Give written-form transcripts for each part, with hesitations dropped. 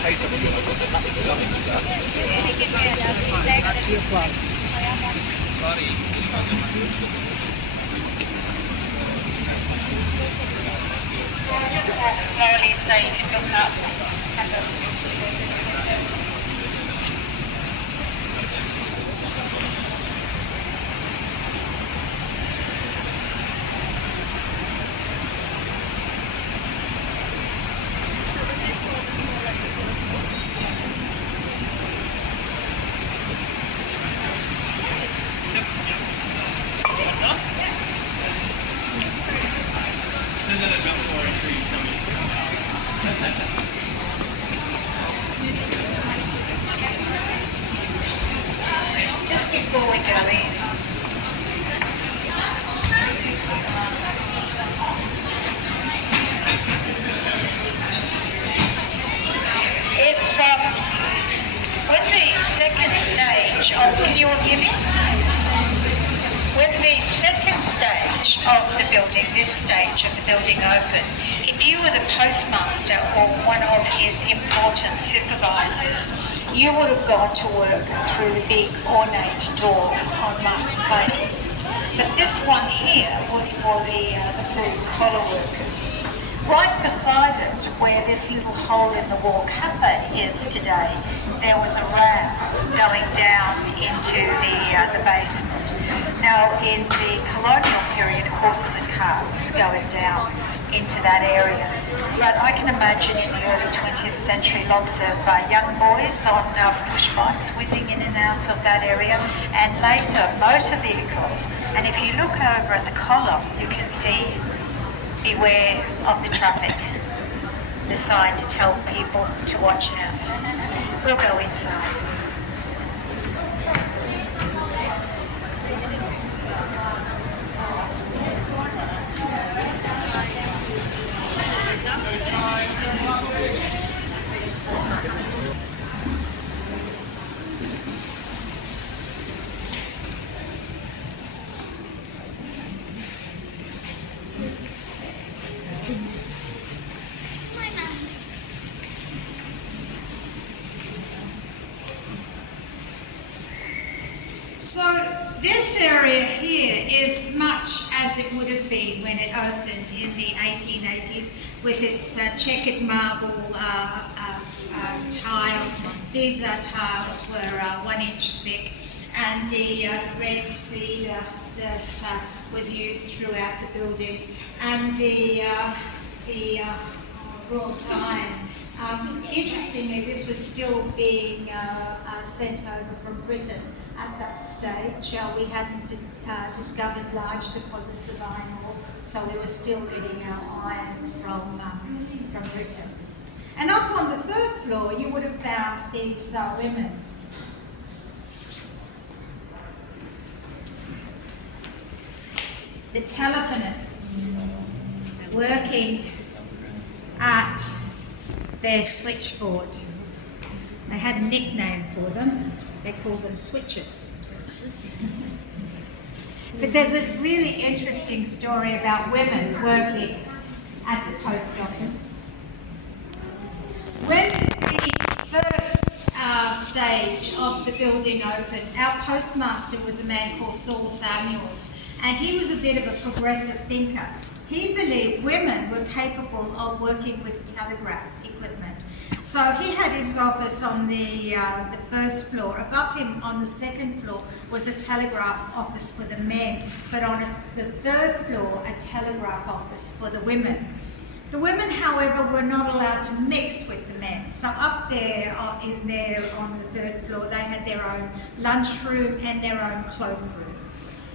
Just walk slowly so you can look up. Have a just before we go in. When the second stage of, can you all hear me? When the second stage of the building, this stage of the building opened, if you were the postmaster or one of his important supervisors, you would have gone to work through the big ornate door on Market Place. But this one here was for the blue-collar workers. Right beside it, where this little hole in the wall cafe is today, there was a ramp going down into the basement. Now, in the colonial period, horses and carts going down into that area. But I can imagine in the early 20th century, lots of young boys on push bikes whizzing in and out of that area, and later motor vehicles. And if you look over at the column, you can see beware of the traffic, the sign to tell people to watch out. We'll go inside. So this area here is much as it would have been when it opened in the 1880s with its checkered marble tiles. These tiles were 1 inch thick, and the red cedar that was used throughout the building, and the wrought iron. Interestingly, this was still being sent over from Britain at that stage. We hadn't discovered large deposits of iron ore, so we were still getting our iron from Britain. And up on the third floor, you would have found these women. The telephonists working at their switchboard. They had a nickname for them. They called them switches. But there's a really interesting story about women working at the post office. When the first stage of the building opened, our postmaster was a man called Saul Samuels, and he was a bit of a progressive thinker. He believed women were capable of working with telegraph equipment. So he had his office on the first floor. Above him on the second floor was a telegraph office for the men, but on the third floor, a telegraph office for the women. The women, however, were not allowed to mix with the men. So up there, on the third floor, they had their own lunchroom and their own cloakroom.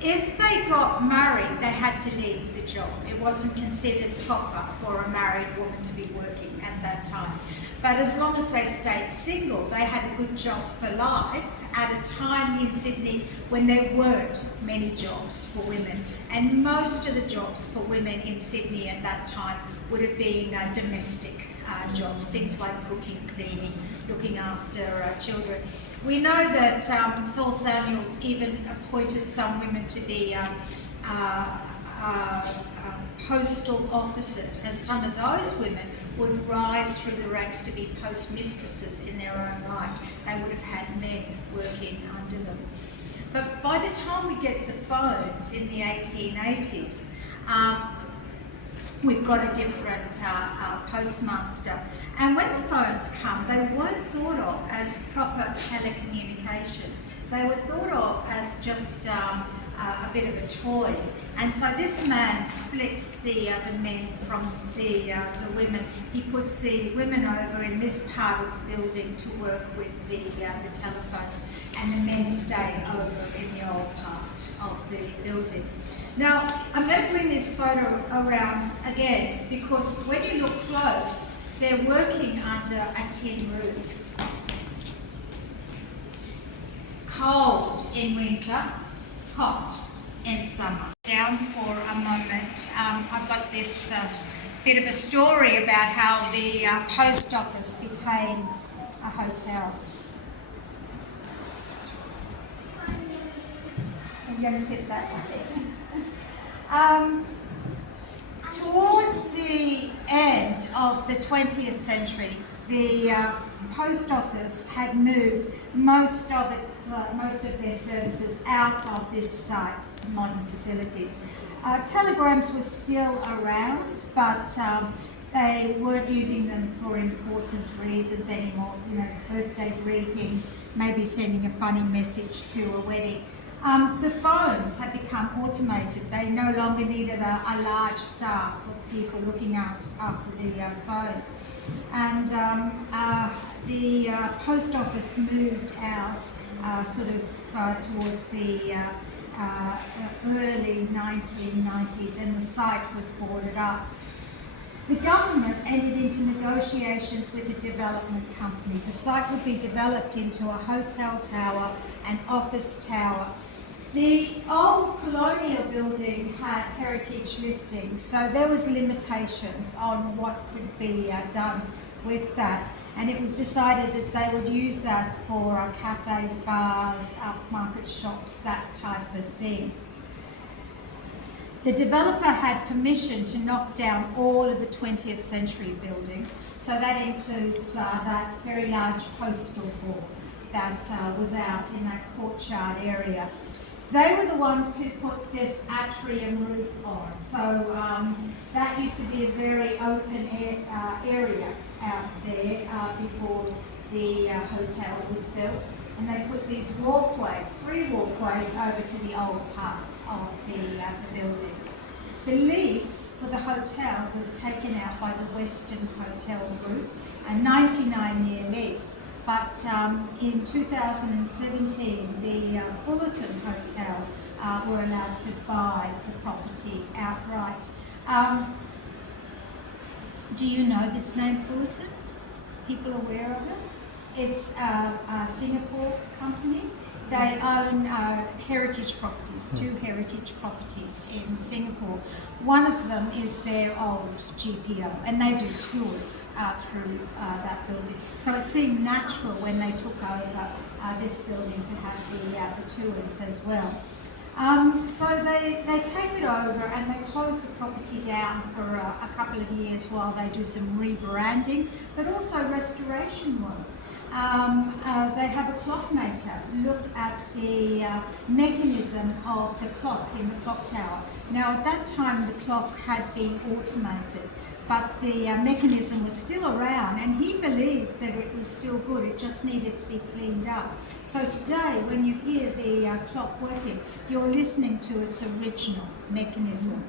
If they got married, they had to leave the job. It wasn't considered proper for a married woman to be working at that time. But as long as they stayed single, they had a good job for life at a time in Sydney when there weren't many jobs for women. And most of the jobs for women in Sydney at that time would have been domestic jobs, things like cooking, cleaning, looking after children. We know that Saul Samuels even appointed some women to be postal officers, and some of those women would rise through the ranks to be postmistresses in their own right. They would have had men working under them. But by the time we get the phones in the 1880s, we've got a different postmaster. And when the phones come, they weren't thought of as proper telecommunications. They were thought of as just a bit of a toy. And so this man splits the men from the women. He puts the women over in this part of the building to work with the telephones, and the men stay over in the old part of the building. Now, I'm going to bring this photo around again because when you look close, they're working under a tin roof. Cold in winter, hot in summer. Down for a moment, I've got this bit of a story about how the post office became a hotel. I'm going to sit that way. Towards the end of the 20th century, the post office had moved most of their services out of this site to modern facilities. Telegrams were still around, but they weren't using them for important reasons anymore. You know, birthday greetings, maybe sending a funny message to a wedding. The phones had become automated. They no longer needed a large staff of people looking after the phones. And the post office moved out towards the early 1990s, and the site was boarded up. The government entered into negotiations with a development company. The site would be developed into a hotel tower, an office tower. The old colonial building had heritage listings, so there was limitations on what could be done with that. And it was decided that they would use that for cafes, bars, upmarket shops, that type of thing. The developer had permission to knock down all of the 20th century buildings, so that includes that very large postal hall that was out in that courtyard area. They were the ones who put this atrium roof on, so that used to be a very open area out there before the hotel was built, and they put these walkways, 3 walkways over to the old part of the building. The lease for the hotel was taken out by the Western Hotel Group, a 99-year lease. But in 2017, the Fullarton Hotel were allowed to buy the property outright. Do you know this name, Fullarton? People aware of it? It's a Singapore company. They own heritage properties, 2 heritage properties in Singapore. One of them is their old GPO, and they do tours through that building. So it seemed natural when they took over this building to have the tours as well. So they take it over and they close the property down for a couple of years while they do some rebranding, but also restoration work. They have a clockmaker look at the mechanism of the clock in the clock tower. Now at that time the clock had been automated, but the mechanism was still around, and he believed that it was still good, it just needed to be cleaned up. So today when you hear the clock working, you're listening to its original mechanism.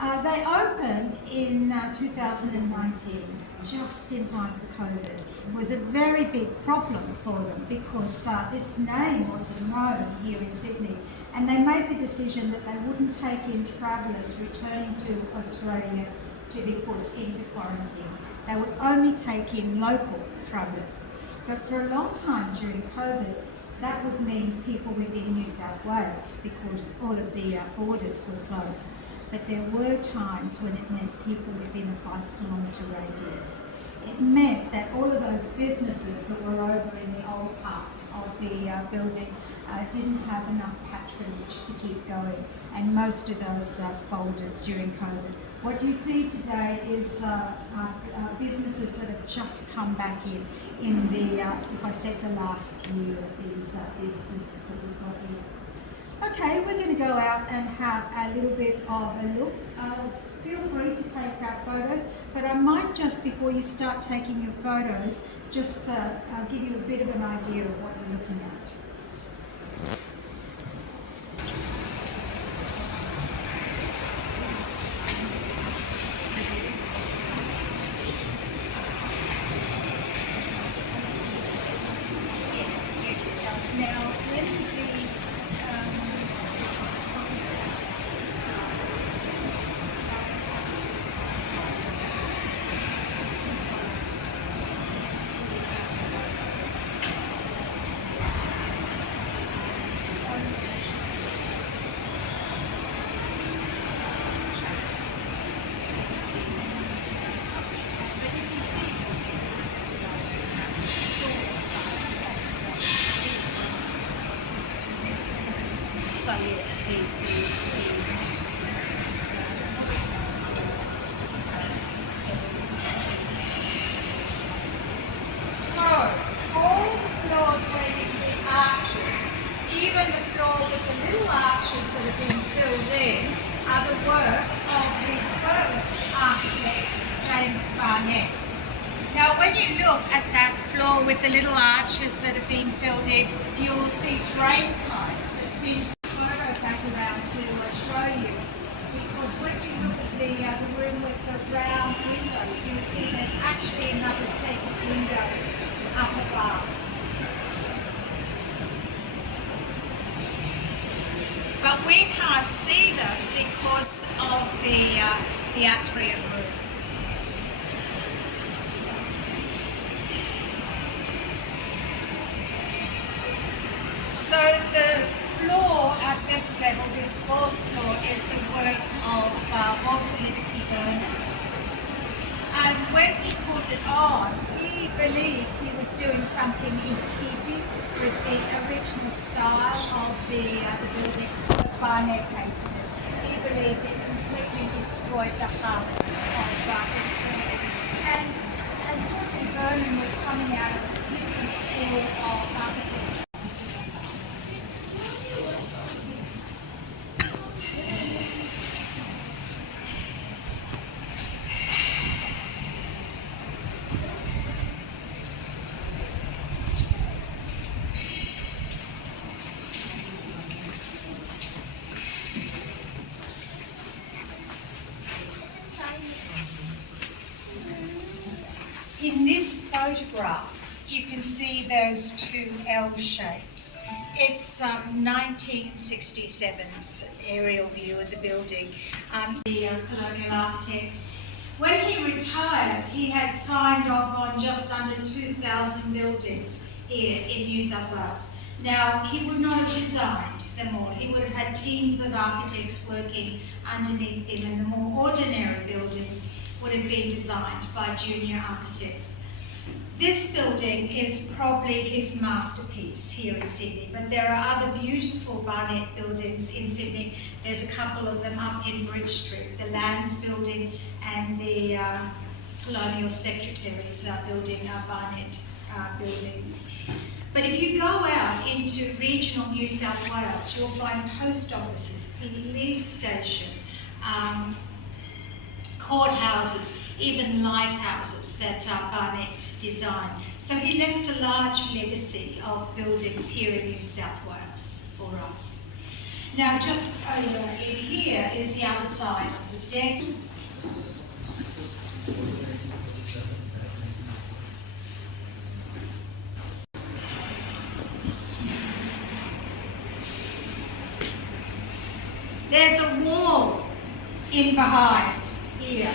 They opened in 2019, just in time for COVID. It was a very big problem for them because this name wasn't known here in Sydney, and they made the decision that they wouldn't take in travellers returning to Australia to be put into quarantine. They would only take in local travellers. But for a long time during COVID, that would mean people within New South Wales because all of the borders were closed. But there were times when it meant people within a 5-kilometre radius. It meant that all of those businesses that were over in the old part of the building didn't have enough patronage to keep going, and most of those folded during COVID. What you see today is businesses that have just come back in the, if I said the last year, these businesses that we've got here. Okay, we're going to go out and have a little bit of a look. Feel free to take photos, but I might just, before you start taking your photos, just give you a bit of an idea of what you're looking at. Yes, it does. Now, when so yes, so all the floors where you see arches, even the floor with the little arches that have been filled in, are the work of the first architect, James Barnett. Now when you look at that floor with the little arches that have been filled in, you'll see drain pipes that seem to back around to show you, because when you look at the room with the round windows, you'll see there's actually another set of windows up above. But we can't see them because of the atrium roof. So the floor at this level, this fourth floor, is the work of Walter Liberty Burnham. And when he put it on, he believed he was doing something in keeping with the original style of the building that Barnett painted it. He believed it completely destroyed the heart of this building. And certainly Burnham was coming out of a different school of architecture. In this photograph, you can see those two L shapes. It's 1967's aerial view of the building. The colonial architect. When he retired, he had signed off on just under 2,000 buildings here in New South Wales. Now, he would not have designed them all. He would have had teams of architects working underneath him, and the more ordinary buildings would have been designed by junior architects. This building is probably his masterpiece here in Sydney, but there are other beautiful Barnett buildings in Sydney. There's a couple of them up in Bridge Street, the Lands building and the Colonial Secretary's building are Barnett buildings. But if you go out into regional New South Wales, you'll find post offices, police stations, courthouses, even lighthouses that Barnett designed. So he left a large legacy of buildings here in New South Wales for us. Now just over in here is the other side of the stair. There's a wall in behind here.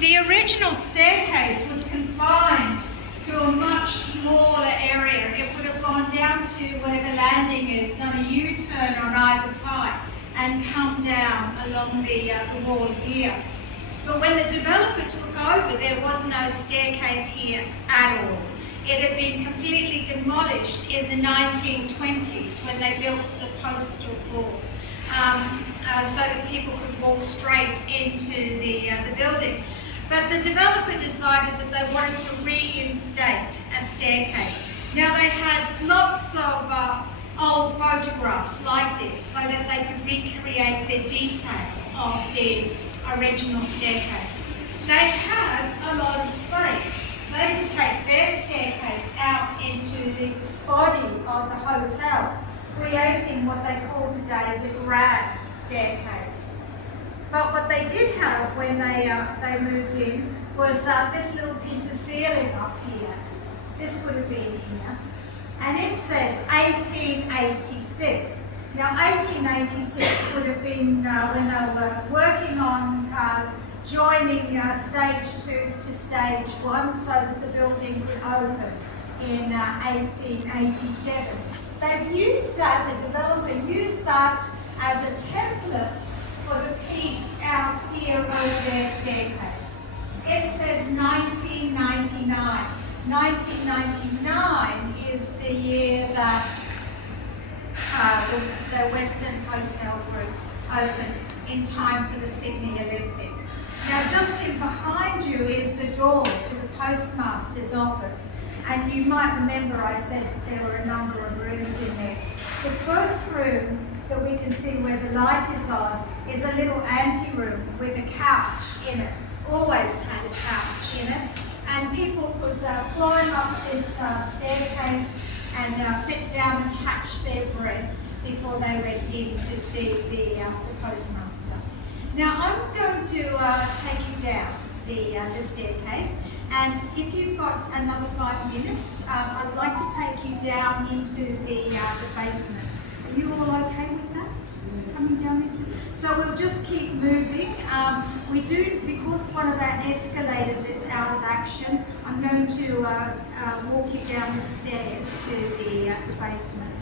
The original staircase was confined to a much smaller area. It would have gone down to where the landing is, done a U-turn on either side, and come down along the wall here. But when the developer took over, there was was no staircase here at all. It had been completely demolished in the 1920s when they built the postal hall, so that people could walk straight into the building. But the developer decided that they wanted to reinstate a staircase. Now they had lots of old photographs like this so that they could recreate the detail of the original staircase. They had a lot of space. They could take their staircase out into the body of the hotel, creating what they call today the grand staircase. But what they did have when they moved in was this little piece of ceiling up here. This would have been here. And it says 1886. Now 1886 would have been when they were working on joining stage 2 to stage 1 so that the building could open in 1887. They've used that, the developer used that as a template for the piece out here over their staircase. It says 1999. 1999 is the year that the Western Hotel Group opened in time for the Sydney Olympics. Now just in behind you is the door to the postmaster's office, and you might remember I said there were a number of rooms in there. The first room that we can see where the light is on is a little ante-room with a couch in it. Always had a couch in it, and people could climb up this staircase and sit down and catch their breath before they went in to see the postmaster. Now I'm going to take you down the staircase, and if you've got another 5 minutes, I'd like to take you down into the basement. Are you all okay with that? Coming down into... So we'll just keep moving. We do, because one of our escalators is out of action, I'm going to walk you down the stairs to the basement.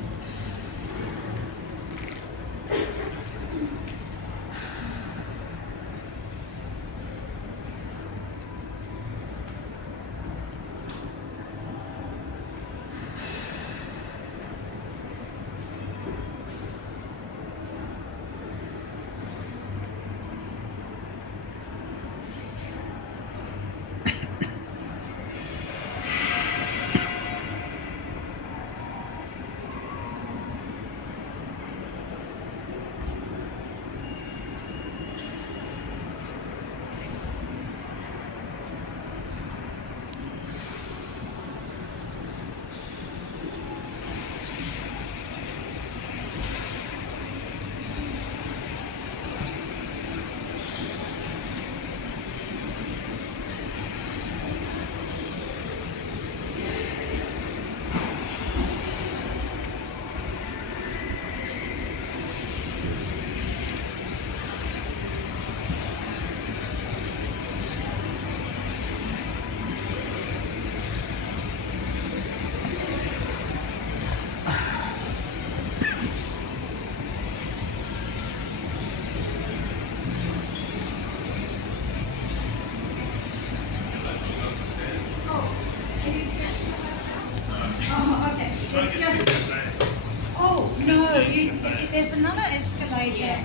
There's another escalator.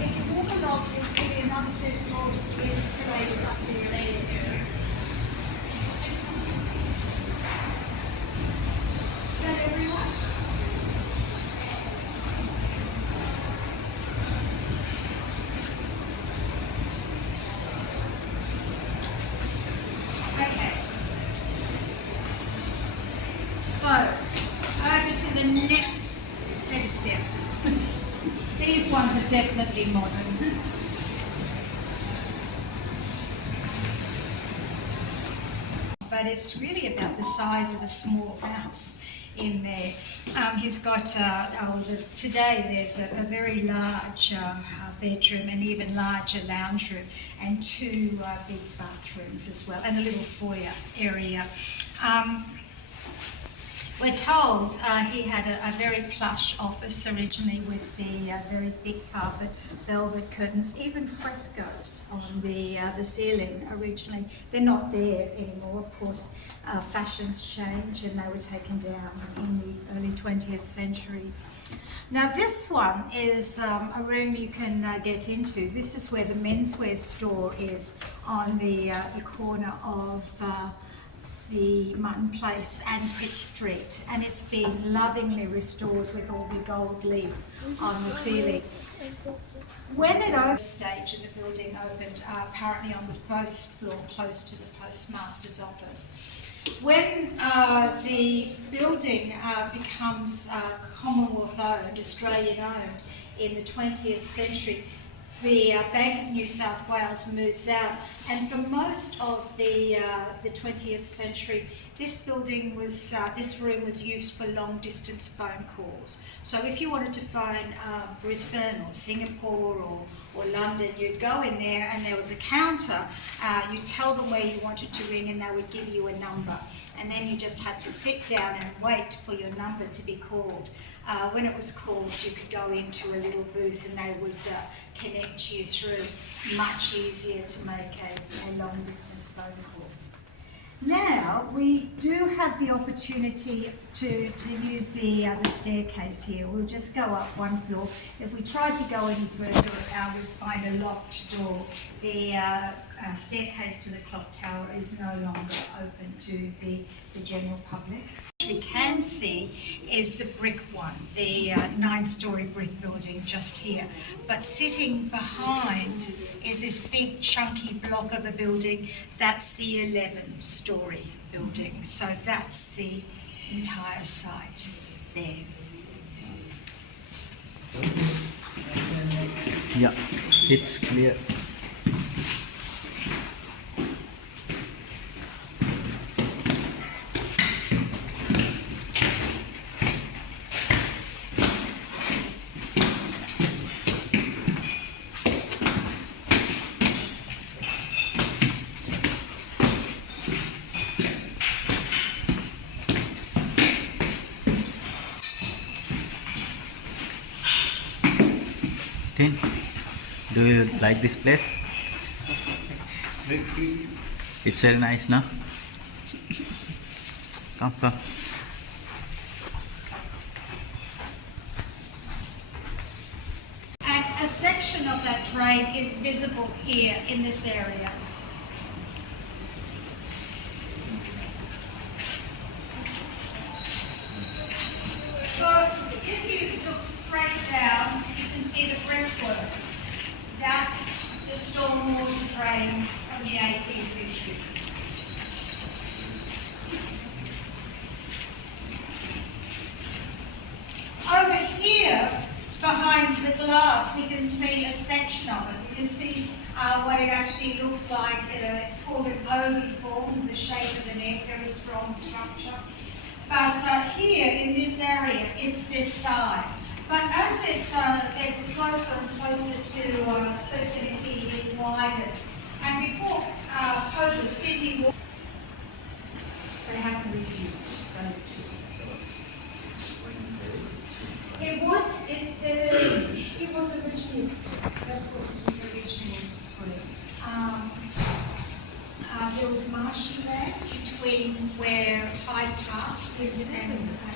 If you walk along, you'll see another set of floors. The escalators up there. Is that everyone? Okay. So, over to the next set of steps. These ones are definitely modern. But it's really about the size of a small house in there. He's got, today there's a very large bedroom and even larger lounge room and 2 big bathrooms as well, and a little foyer area. We're told he had a very plush office originally with the very thick carpet, velvet curtains, even frescoes on the ceiling originally. They're not there anymore, of course. Fashions change and they were taken down in the early 20th century. Now this one is a room you can get into. This is where the menswear store is on the corner of the Mutton Place and Pitt Street, and it's been lovingly restored with all the gold leaf on the ceiling. When it opened, stage of the building opened apparently on the first floor close to the postmaster's office. When the building becomes Commonwealth owned, Australian owned in the 20th century, the Bank of New South Wales moves out, and for most of the 20th century, this building was, this room was used for long distance phone calls. So if you wanted to phone Brisbane or Singapore or London, you'd go in there and there was a counter, you'd tell them where you wanted to ring and they would give you a number. And then you just had to sit down and wait for your number to be called. When it was called, you could go into a little booth and they would connect you through. Much easier to make a long distance phone call. Now, we do have the opportunity to use the staircase here. We'll just go up one floor. If we tried to go any further, we'd find a locked door. The staircase to the clock tower is no longer open to the general public. What we can see is the brick one, the 9-storey brick building just here. But sitting behind is this big chunky block of a building. That's the 11-storey building. So that's the entire site there. Yeah, it's clear. Do you like this place? It's very nice, no? Come. And a section of that drain is visible here in this area. So if you look straight down, you can see the brickwork. That's the stormwater drain from the 1850s. Over here, behind the glass, we can see a section of it. We can see what it actually looks like. It's called an oval form, the shape of an egg, very strong structure. But here, in this area, it's this size. But as it gets closer and closer to circular heating, it widens. And before COVID, Sydney Water, they haven't resumed those tours. It was originally a square. That's what it was originally, as a square. There was marshy land between where Hyde Park is and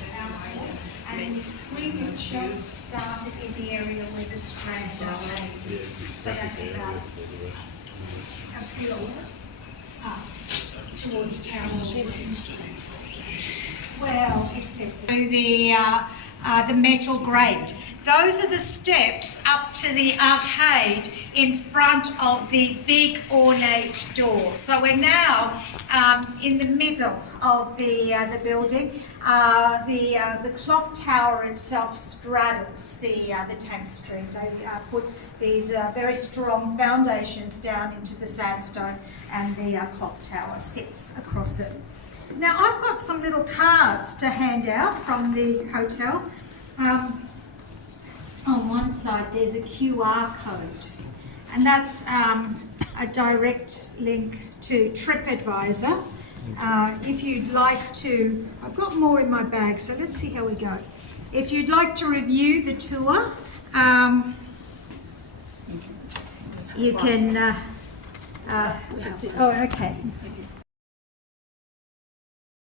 Town Hall, and then Spring itself started in the area where the Strand Arcade is. So that's about a kilometre up towards Town Hall. Well, except through the metal grate. Those are the steps up to the arcade in front of the big ornate door. So we're now in the middle of the building. The clock tower itself straddles the Thames Street. They put these very strong foundations down into the sandstone, and the clock tower sits across it. Now I've got some little cards to hand out from the hotel. On one side there's a QR code, and that's a direct link to TripAdvisor, If you'd like to, I've got more in my bag, so let's see how we go. If you'd like to review the tour, you can. Oh, okay.